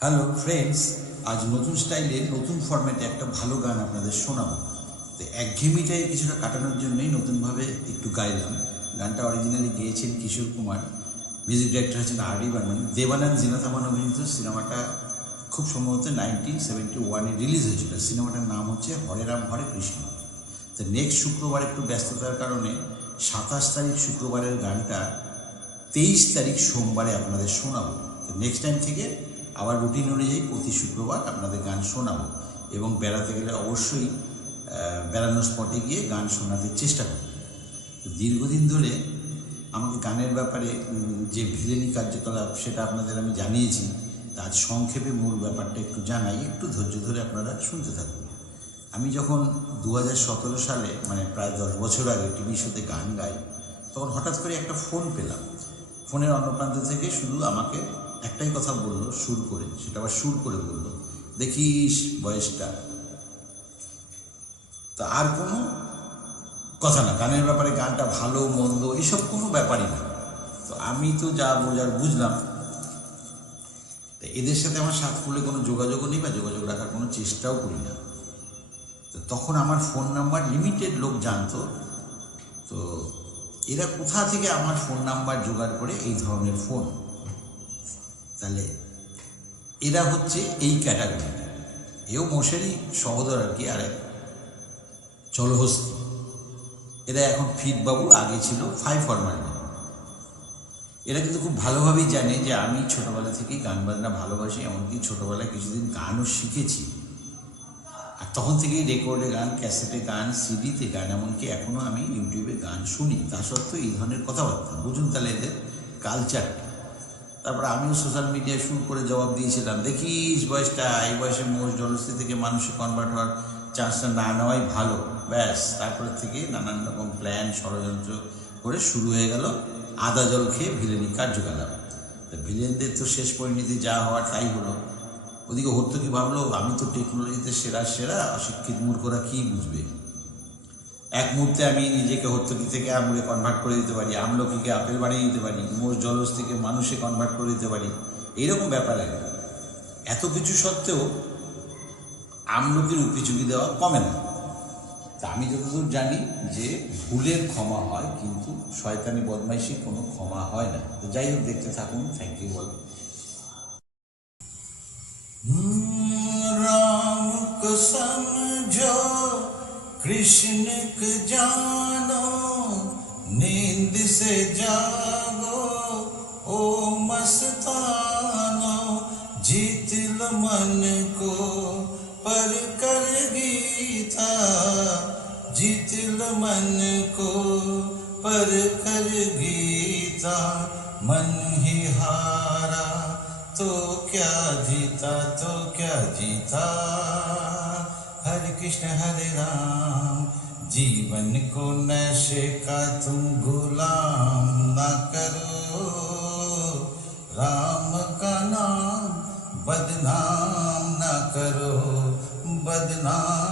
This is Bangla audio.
হ্যালো ফ্রেন্ডস, আজ নতুন স্টাইলে নতুন ফরম্যাটে একটা ভালো গান আপনাদের শোনাবো। তো একঘেয়েমিটাই কিছুটা কাটানোর জন্যই নতুনভাবে একটু গাইলাম। গানটা অরিজিনালি গেয়েছেন কিশোর কুমার, মিউজিক ডিরেক্টর হচ্ছেন আর.ডি. বর্মন। দেবানন্দ জিনাতামান অভিনীত সিনেমাটা খুব সম্ভবত 1971-এ রিলিজ হয়েছিল। সিনেমাটার নাম হচ্ছে হরে রাম হরে কৃষ্ণ। তো নেক্সট শুক্রবার একটু ব্যস্ততার কারণে 27 তারিখ শুক্রবারের গানটা 23 তারিখ সোমবারে আপনাদের শোনাবো। তো নেক্সট টাইম থেকে আবার রুটিন অনুযায়ী প্রতি শুক্রবার আপনাদের গান শোনাবো, এবং বেড়াতে গেলে অবশ্যই বেড়ানোর স্পটে গিয়ে গান শোনাতে চেষ্টা করব। তো দীর্ঘদিন ধরে আমাকে গানের ব্যাপারে যে ভিলেনি কার্যকলাপ সেটা আপনাদের আমি জানিয়েছি। তা আজ সংক্ষেপে মূল ব্যাপারটা একটু জানাই, একটু ধৈর্য ধরে আপনারা শুনতে থাকুন। আমি যখন 2017 সালে, মানে প্রায় 10 বছর আগে টিভি শোতে গান গাই, তখন হঠাৎ করে একটা ফোন পেলাম। ফোনের অন্য প্রান্ত থেকে শুধু আমাকে একটাই কথা বললো সুর করে, সেটা আবার সুর করে বললো, দেখিস বয়সটা। তা আর কোনো কথা না, গানের ব্যাপারে, গানটা ভালো মন্দ এসব কোনো ব্যাপারই না। তো আমি তো যা বোঝার বুঝলাম। এদের সাথে আমার সাথ খুলে কোনো যোগাযোগও নেই বা যোগাযোগ রাখার কোনো চেষ্টাও করি না। তো তখন আমার ফোন নাম্বার লিমিটেড লোক জানতো। তো এরা কোথা থেকে আমার ফোন নাম্বার জোগাড় করে এই ধরনের ফোন? তাহলে এরা হচ্ছে এই ক্যাটাগরি। এও মোশেরই সহোদর আর কি, আরে চলহস্তি। এরা এখন ফিট বাবু, আগে ছিল 5 ফরম্যাট। এরা কিন্তু খুব ভালোভাবেই জানে যে আমি ছোটোবেলা থেকেই গান বাজনা ভালোবাসি, এমনকি ছোটোবেলায় কিছুদিন গানও শিখেছি। আর তখন থেকেই রেকর্ডে গান, ক্যাসেটে গান, সিডিতে গান, এমনকি এখনও আমি ইউটিউবে গান শুনি। তা সত্ত্বেও এই ধরনের কথাবার্তা বুঝুন তাহলে এদের কালচারটা। তারপরে আমিও সোশ্যাল মিডিয়ায় শুরু করে জবাব দিয়েছিলাম, দেখিস বয়সটা, এই বয়সে মোষ জলস্থি থেকে মানুষে কনভার্ট হওয়ার চান্সটা না নেওয়াই ভালো। ব্যাস, তারপরে থেকে নানান রকম প্ল্যান ষড়যন্ত্র করে শুরু হয়ে গেল আদা জল খেয়ে ভিলেনি কার্যকলাপ। ভিলেনদের তো শেষ পরিণতি যা হওয়ার তাই হলো। ওদিকে হর্তকি ভাবলো আমি তো টেকনোলজিতে সেরা সেরা, অশিক্ষিত মূর্খরা কী বুঝবে। এক মুহূর্তে আমি নিজেকে হর্তকি থেকে আঙুলে কনভার্ট করে দিতে পারি, আমলকিকে আপেল বানিয়ে দিতে পারি, মোষ জলজ থেকে মানুষে কনভার্ট করে দিতে পারি, এইরকম ব্যাপার। এত কিছু সত্ত্বেও আমলকির উকিচুকি দেওয়া কমে না। তা আমি যতদূর জানি যে ভুলের ক্ষমা হয়, কিন্তু শয়তানি বদমাইশির কোনো ক্ষমা হয় না। তো যাই হোক, দেখতে থাকুন। Thank you. বল राम को समझो, कृष्ण को जानो, नींद से जागो ओ मस्तानो, जीत लो मन को पर कर गीता, जीत लो मन को पर कर गीता, मन ही हारा तो क्या जीता, तो क्या जीता। हरे कृष्ण हरे राम, जीवन को नशे का तुम गुलाम ना करो, राम का नाम बदनाम ना करो, बदनाम